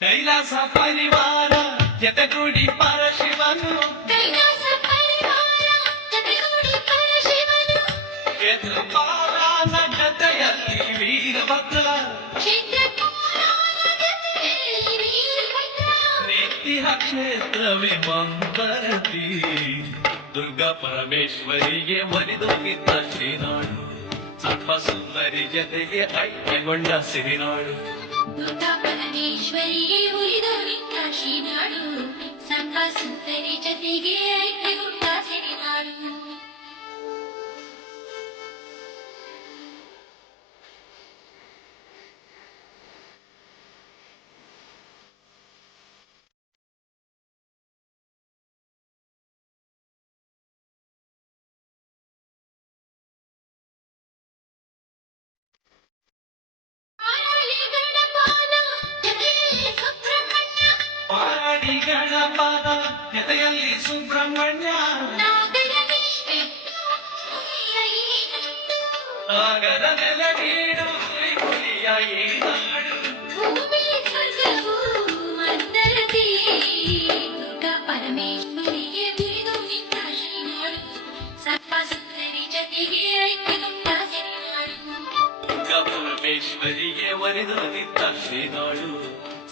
ಕೈಲಾಸ ಪರಿವಾರ ಜತೆಗೂಡಿ ಪರಶಿವನು ಕೈಲಾಸ ಪರಿವಾರ ಜತೆಗೂಡಿ ಪರಶಿವನು ಕ್ಷೇತ್ರಪಾಲನ ಜತೆಯಲ್ಲಿ ವೀರಭದ್ರ ಕ್ಷೇತ್ರಪಾಲನ ಜತೆಯಲ್ಲಿ ವೀರಭದ್ರ ನಿತ್ಯ ಕ್ಷೇತ್ರವೇ ಮಂಬರತಿ ದುರ್ಗಾ ಪರಮೇಶ್ವರಿಗೆ ಒಲಿದು ನಿಂತ ಶ್ರೀನಾಡು ಸರ್ಪ ಸುಂದರಿ ಜತೆಗೆ ಐಕ್ಯಗೊಂಡ ಸಿರಿನಾಡು ದುರ್ಗಾ ಪರಮೇಶ್ವರಿಗೆ ಉಳಿದು ನಿಂತ ಶ್ರೀನಾಡು ಸರ್ಪ ಸುಂದರಿ ಜತೆಗೆ ಐಕ್ಯಗೊಂಡ ಸಿರಿನಾಡು ಪಾರಾಡಿ ಗಣಪನ ಜತೆಯಲ್ಲಿ ಸುಬ್ರಹ್ಮಣ್ಯ ನಾಗರ ನೆಲವೀಡು ಕುಳಿಯ ಈ ನಾಡು ದುರ್ಗಾ ಪರಮೇಶ್ವರಿಗೆ ಬಿರಿದು ನಿಂತ ಶ್ರೀನಾಡು ಸರ್ಪ ಸುಂದರಿ ಜತೆಗೆ ಐಕ್ಯಗೊಂಡ ಸಿರಿನಾಡು ದುರ್ಗಾ ಪರಮೇಶ್ವರಿಗೆ ಒಲಿದು ನಿಂತ ಶ್ರೀನಾಡು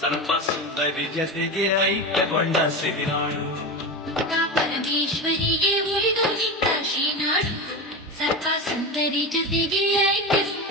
ಸರ್ಪ ಸುಂದರಿ ಜತೆಗೆ ಐಕ್ಯಗೊಂಡ ಸಿರಿನಾಡು ದುರ್ಗಾ ಪರಮೇಶ್ವರಿಗೆ ಉಳಿದು ನಿಂತ ಶ್ರೀನಾಡು ಸರ್ಪ ಸುಂದರಿ ಜತೆಗೆ ಐಕ್ಯಗೊಂಡ